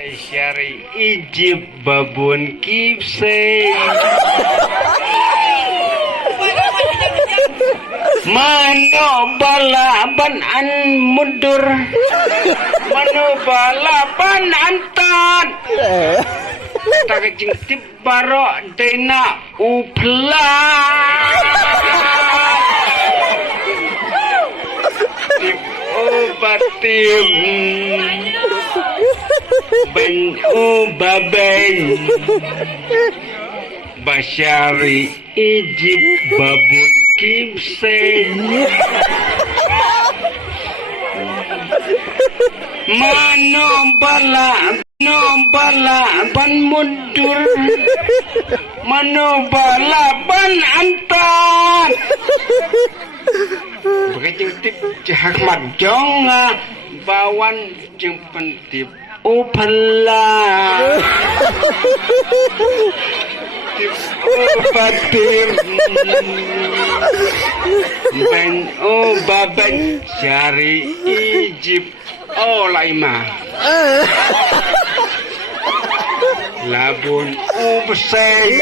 Syari ijib babun kipse mano balaban an mundur mano balaban antan takjing tibaro dena upla tib obatim ben baben Basyari ijib babun kimse mano bala ban mundur mano bala ban antan begitu tip Ahmad jonga bawan jeung pentip upala tip batir ben baban syari ijib olaima labun ubseng